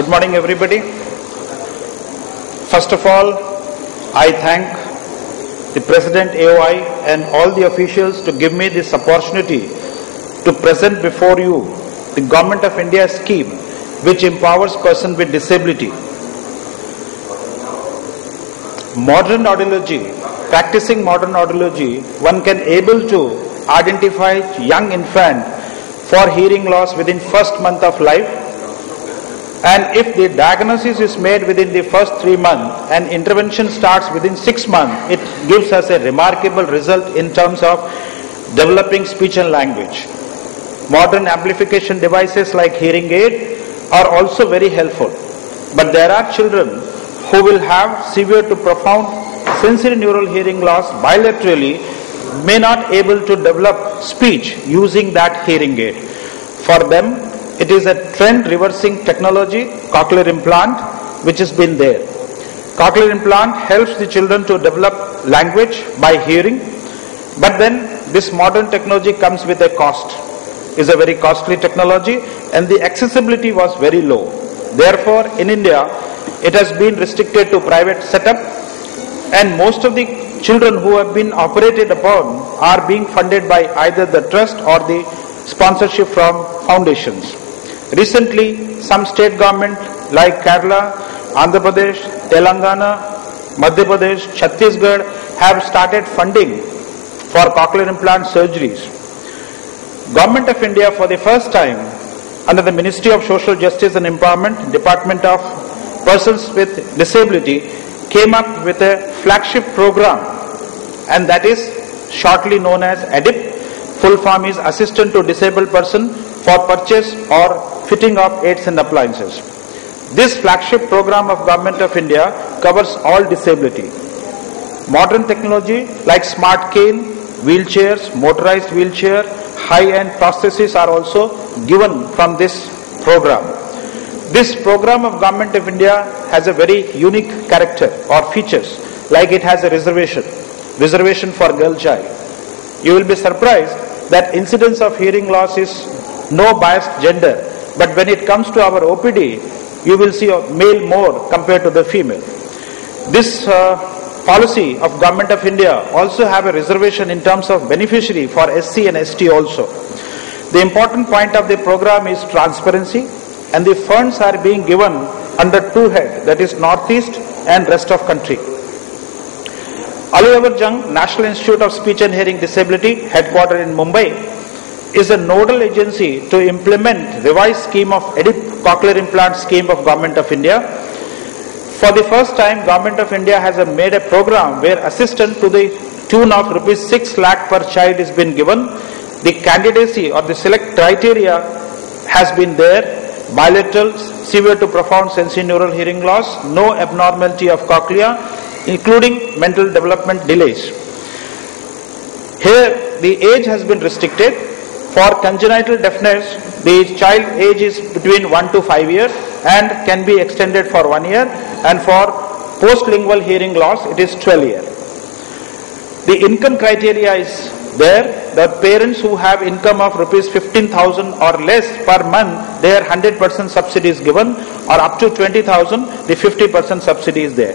Good morning, everybody. First of all, I thank the President AOI and all the officials to give me this opportunity to present before you the Government of India scheme which empowers persons with disability. Modern audiology, practicing modern audiology, one can able to identify young infant for hearing loss within first month of life, and if the diagnosis is made within the first 3 months and intervention starts within 6 months, it gives us a remarkable result in terms of developing speech and language. Modern amplification devices like hearing aid are also very helpful, but there are children who will have severe to profound sensory neural hearing loss bilaterally, may not able to develop speech using that hearing aid. For them, it is a trend reversing technology, cochlear implant, which has been there. Cochlear implant helps the children to develop language by hearing, but then this modern technology comes with a cost. It's a very costly technology and the accessibility was very low. Therefore, in India, it has been restricted to private setup, and most of the children who have been operated upon are being funded by either the trust or the sponsorship from foundations. Recently, some state government like Kerala, Andhra Pradesh, Telangana, Madhya Pradesh, Chhattisgarh have started funding for cochlear implant surgeries. Government of India for the first time under the Ministry of Social Justice and Empowerment, Department of Persons with Disability, came up with a flagship program, and that is shortly known as ADIP. Full form is Assistant to Disabled Person for Purchase or Fitting of Aids and Appliances. This flagship program of Government of India covers all disability. Modern technology like smart cane, wheelchairs, motorized wheelchair, high-end prostheses are also given from this program. This program of Government of India has a very unique character or features, like it has a reservation for girl child. You will be surprised that incidence of hearing loss is no biased gender, but when it comes to our OPD, you will see a male more compared to the female. This policy of Government of India also have a reservation in terms of beneficiary for SC and ST also. The important point of the program is transparency, and the funds are being given under two heads, that is Northeast and rest of country. Aliyavar Jung National Institute of Speech and Hearing Disability, headquartered in Mumbai, is a nodal agency to implement revised scheme of ADIP cochlear implant scheme of Government of India. For the first time, Government of India has made a program where assistance to the tune of rupees 6 lakh per child is been given. The candidacy or the select criteria has been there: bilateral, severe to profound sensory neural hearing loss, no abnormality of cochlea, including mental development delays. Here, the age has been restricted. For congenital deafness, the child age is between 1 to 5 years and can be extended for 1 year, and for postlingual hearing loss, it is 12 years. The income criteria is there. The parents who have income of rupees 15,000 or less per month, their 100% subsidy is given, or up to 20,000, the 50% subsidy is there.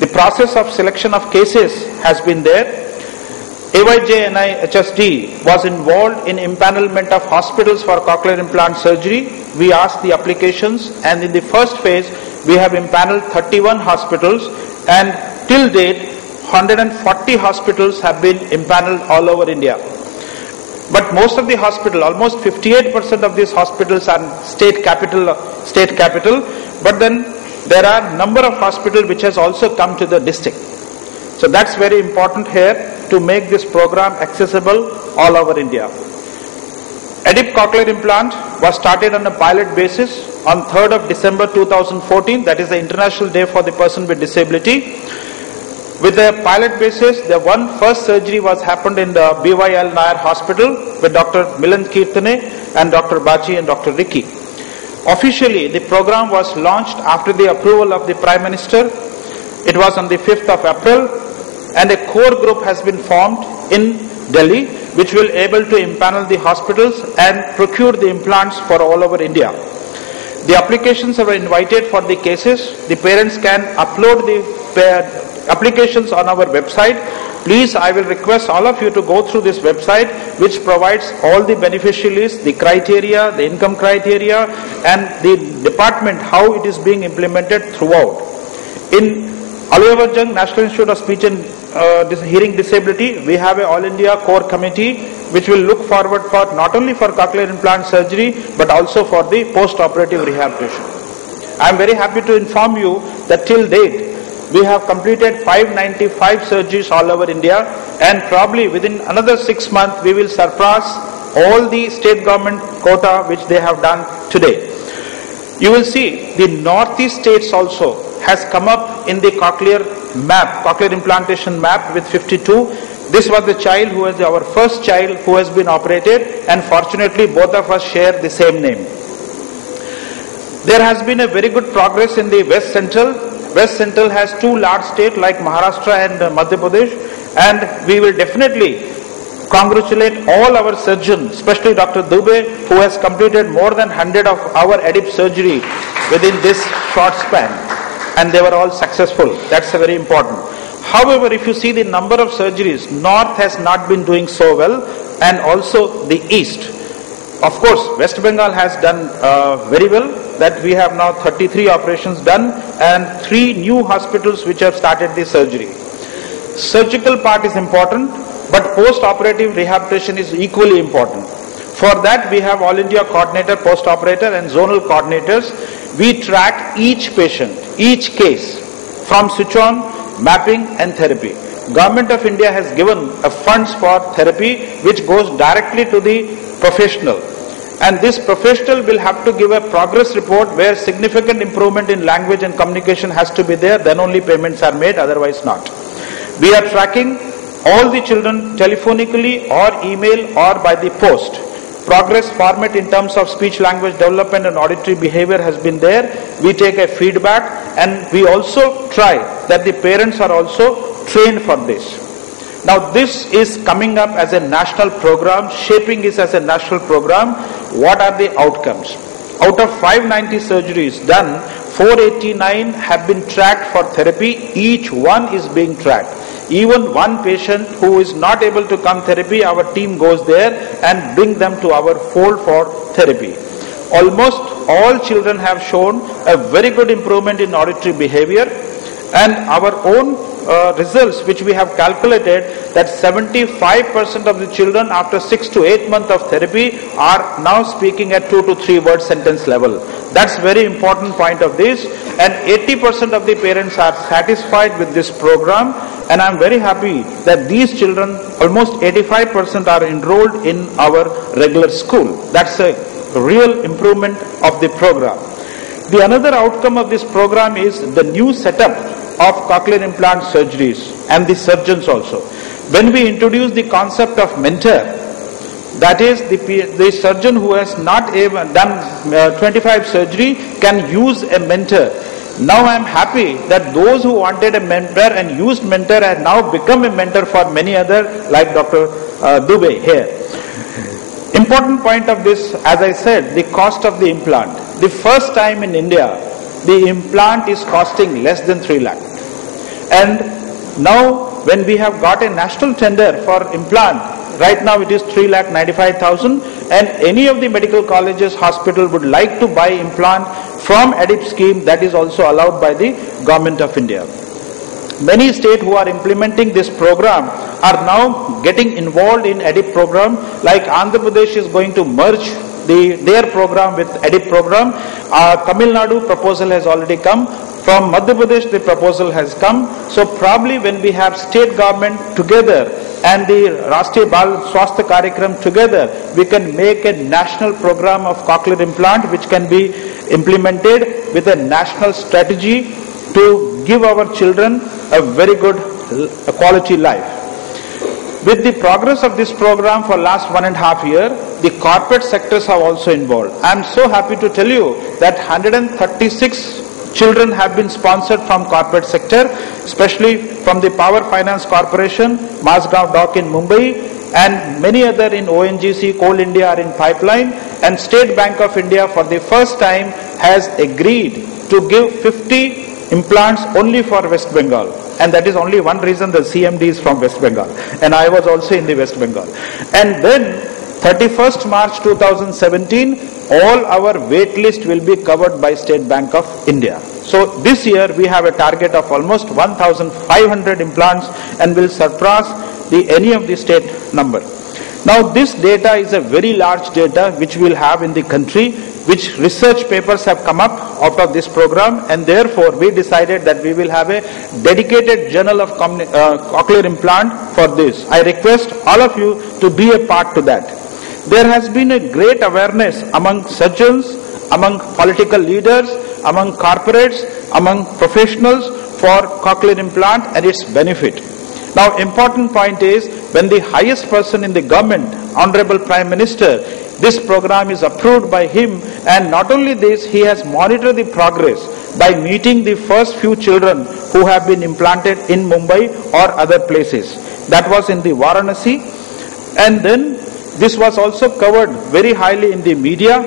The process of selection of cases has been there. AYJ NIHSD was involved in empanelment of hospitals for cochlear implant surgery. We asked the applications, and in the first phase, we have impaneled 31 hospitals, and till date, 140 hospitals have been impaneled all over India. But most of the hospitals, almost 58% of these hospitals are state capital, but then there are number of hospitals which has also come to the district. So that's very important here to make this program accessible all over India. ADIP cochlear implant was started on a pilot basis on 3rd of December 2014, that is the International Day for the Person with Disability. With the pilot basis, the first surgery was happened in the BYL Nair Hospital with Dr. Milan Kirtane and Dr. Bachi and Dr. Ricky. Officially, the program was launched after the approval of the Prime Minister. It was on the 5th of April, and a core group has been formed in Delhi, which will able to impanel the hospitals and procure the implants for all over India. The applications are invited for the cases. The parents can upload the applications on our website. Please, I will request all of you to go through this website, which provides all the beneficiaries, the criteria, the income criteria, and the department, how it is being implemented throughout. In Aliyawarjang National Institute of Speech and Hearing Disability, we have an All India Core Committee which will look forward for not only for cochlear implant surgery but also for the post-operative rehabilitation. I am very happy to inform you that till date we have completed 595 surgeries all over India, and probably within another 6 months we will surpass all the state government quota which they have done today. You will see the northeast states also has come up in the cochlear map, cochlear implantation map with 52. This was the child who was our first child who has been operated, and fortunately both of us share the same name. There has been a very good progress in the West Central. West Central has two large states like Maharashtra and Madhya Pradesh, and we will definitely congratulate all our surgeons, especially Dr. Dubey, who has completed more than 100 of our EDIP surgery within this short span, and they were all successful. That's very important. However, if you see the number of surgeries, North has not been doing so well, and also the East. Of course, West Bengal has done very well, that we have now 33 operations done and 3 new hospitals which have started the surgery. Surgical part is important, but post-operative rehabilitation is equally important. For that, we have All India Coordinator, Post-Operator and Zonal Coordinators. We track each patient, each case from switch on, mapping and therapy. Government of India has given a funds for therapy which goes directly to the professional. And this professional will have to give a progress report where significant improvement in language and communication has to be there, then only payments are made, otherwise not. We are tracking all the children telephonically or email or by the post. Progress format in terms of speech language development and auditory behavior has been there. We take a feedback, and we also try that the parents are also trained for this. Now this is coming up as a national program, shaping this as a national program. What are the outcomes? Out of 590 surgeries done, 489 have been tracked for therapy. Each one is being tracked. Even one patient who is not able to come therapy, our team goes there and bring them to our fold for therapy. Almost all children have shown a very good improvement in auditory behavior, and our own results which we have calculated that 75% of the children after 6 to 8 months of therapy are now speaking at 2 to 3 word sentence level. That's very important point of this, and 80% of the parents are satisfied with this program, and I'm very happy that these children, almost 85% are enrolled in our regular school. That's a real improvement of the program. The another outcome of this program is the new setup of cochlear implant surgeries and the surgeons also. When we introduce the concept of mentor, that is the surgeon who has not even done 25 surgery can use a mentor. Now I am happy that those who wanted a mentor and used mentor have now become a mentor for many other, like Dr. Dubey here. Important point of this, as I said, the cost of the implant. The first time in India, the implant is costing less than 3 lakh. And now when we have got a national tender for implant, right now it is 3,95,000, and any of the medical colleges, hospital would like to buy implant from EDIP scheme, that is also allowed by the Government of India. Many states who are implementing this program are now getting involved in EDIP program, like Andhra Pradesh is going to merge their program with EDIP program. Tamil Nadu proposal has already come. From Madhya Pradesh the proposal has come. So probably when we have state government together and the Rashtriya Bal Swasthya Karyakram together, we can make a national program of cochlear implant which can be implemented with a national strategy to give our children a very good quality life. With the progress of this program for last 1.5 years, the corporate sectors have also involved. I am so happy to tell you that 136 children have been sponsored from corporate sector, especially from the Power Finance Corporation, Mazgaon Dock in Mumbai, and many other in ONGC, Coal India are in pipeline, and State Bank of India for the first time has agreed to give 50 implants only for West Bengal. And that is only one reason the CMD is from West Bengal. And I was also in the West Bengal. And then 31st March 2017, all our wait list will be covered by State Bank of India. So this year we have a target of almost 1,500 implants and will surpass any of the state number. Now this data is a very large data which we will have in the country, which research papers have come up out of this program, and therefore we decided that we will have a dedicated journal of cochlear implant for this. I request all of you to be a part to that. There has been a great awareness among surgeons, among political leaders, among corporates, among professionals for cochlear implant and its benefit. Now, important point is, when the highest person in the government, Honorable Prime Minister, this program is approved by him, and not only this, he has monitored the progress by meeting the first few children who have been implanted in Mumbai or other places. That was in the Varanasi, and then this was also covered very highly in the media,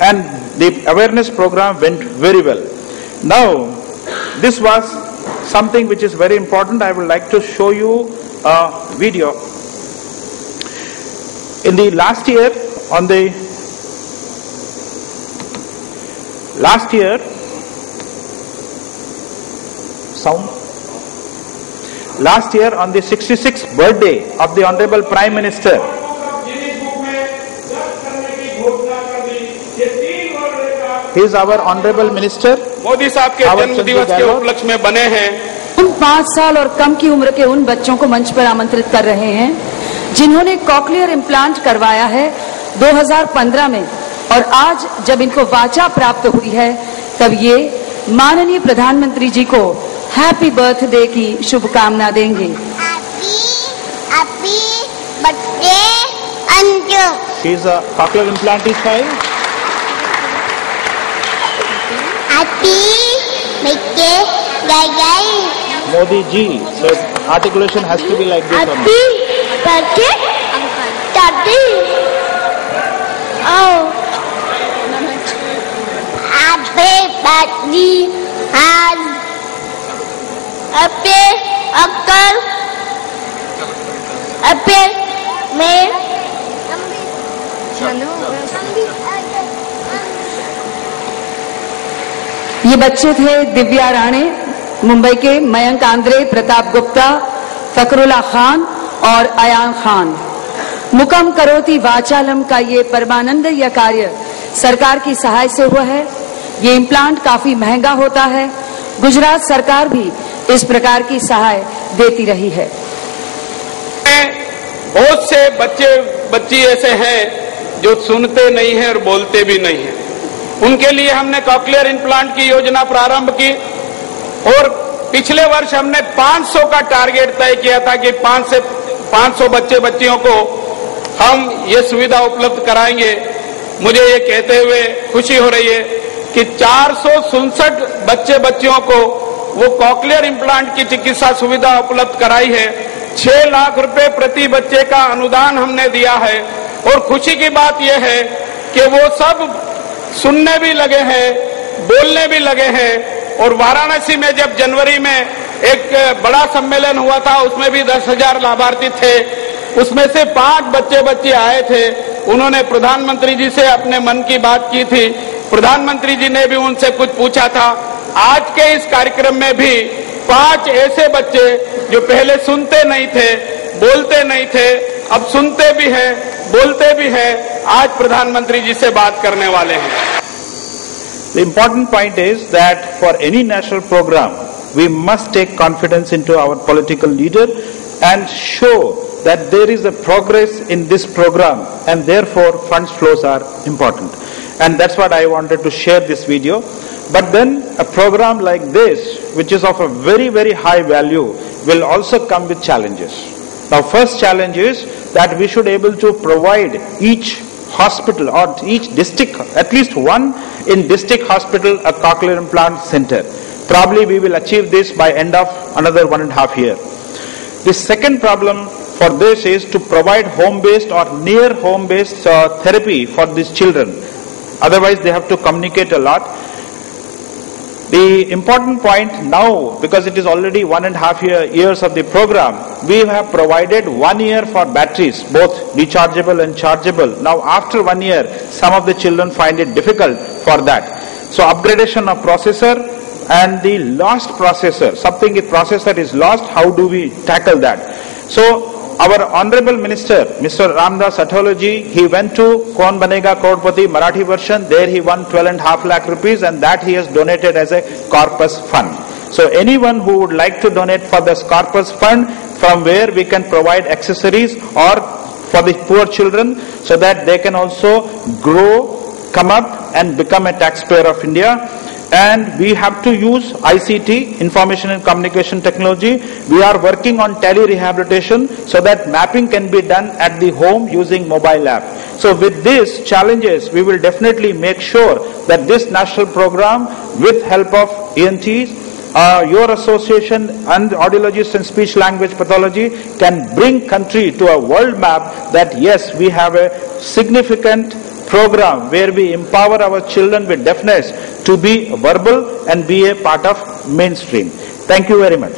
and the awareness program went very well. Now, this was something which is very important. I would like to show you a video. In the last year, on the on the 66th birthday of the Honorable Prime Minister, he is our Honorable Minister. Modi साहब के जन्म दिवस के उपलक्ष्य में बने हैं। हम 5 साल और कम की उम्र के उन बच्चों को मंच पर आमंत्रित कर रहे हैं जिन्होंने कॉक्लियर इम्प्लांट करवाया है 2015 में, और आज जब इनको वाचा प्राप्त हुई है तब ये माननीय प्रधानमंत्री जी को हैप्पी बर्थडे की शुभकामना देंगे। Happy birthday Anju. She is a cochlear implantist child. Happy birthday guy Modi ji, so articulation has to be like this. Happy birthday दादी। Oh, happy birthday and happy uncle, happy me. ये बच्चे थे दिव्या राणे, मुंबई के Mayank Andre, Pratap Gupta, फकरुल्ला Khan और अयान खान। मुकम करोति वाचालम का ये परमानंद यह कार्य सरकार की सहाय से हुआ है। ये इम्प्लांट काफी महंगा होता है। गुजरात सरकार भी इस प्रकार की सहाय देती रही है। बहुत से बच्ची ऐसे हैं जो सुनते नहीं हैं और बोलते भी नहीं हैं। उनके लिए हमने कॉक्लियर इम्प्लांट की योजना प्रारंभ की, और पिछले वर्ष हमने 500 का टारगेट तय किया था कि 500 बच्चियों को हम ये सुविधा उपलब्ध कराएंगे। मुझे ये कहते हुए खुशी हो रही है कि 467 बच्चियों को वो कॉक्लियर इम्प्लांट की चिकित्सा सुविधा उपलब्ध कराई है। 6 लाख रुपए प्रति बच्चे का अनुदान हमने दिया है, और खुशी की बात यह है कि वो सब सुनने भी लगे हैं, बोलने भी लगे हैं। और वाराणसी में जब जनवरी में एक बड़ा सम्मेलन हुआ था, उसमें भी 10,000 लाभार्थी थे। उसमें से 5 बच्चे आए थे। उन्होंने प्रधानमंत्री जी से अपने मन की बात की थी। प्रधानमंत्री जी ने भी उनसे कुछ पूछा था। आज के इस कार्यक्रम में भी 5 ऐसे बच्चे जो पहले सुनते नहीं थे, बोलते नहीं थे, अब सुनते भी हैं, बोलते भी हैं, आज प्रधानमंत्री जी से बात करने वाले हैं। The important point is that for any national program, we must take confidence into our political leader and show that there is a progress in this program, and therefore funds flows are important. And that's what I wanted to share this video. But then a program like this, which is of a very, very high value, will also come with challenges. Now, first challenge is that we should able to provide each hospital or each district, at least one in district hospital, a cochlear implant center. Probably we will achieve this by end of another 1.5 years. The second problem for this is to provide home-based or near home-based therapy for these children. Otherwise they have to communicate a lot. The important point now, because it is already 1.5 years of the program, we have provided 1 year for batteries, both rechargeable and chargeable. Now after 1 year, some of the children find it difficult for that. So upgradation of processor and the lost processor, something the processor is lost, how do we tackle that? So our Honorable Minister, Mr. Ramdas Athalji, he went to Kaun Banega Crorepati Marathi version. There he won 12.5 lakh rupees, and that he has donated as a corpus fund. So anyone who would like to donate for this corpus fund, from where we can provide accessories or for the poor children, so that they can also grow, come up and become a taxpayer of India. And we have to use ICT, information and communication technology. We are working on tele-rehabilitation so that mapping can be done at the home using mobile app. So with these challenges, we will definitely make sure that this national program, with help of ENTs, your association and audiologists and speech language pathology, can bring country to a world map that yes, we have a significant program where we empower our children with deafness to be verbal and be a part of mainstream. Thank you very much.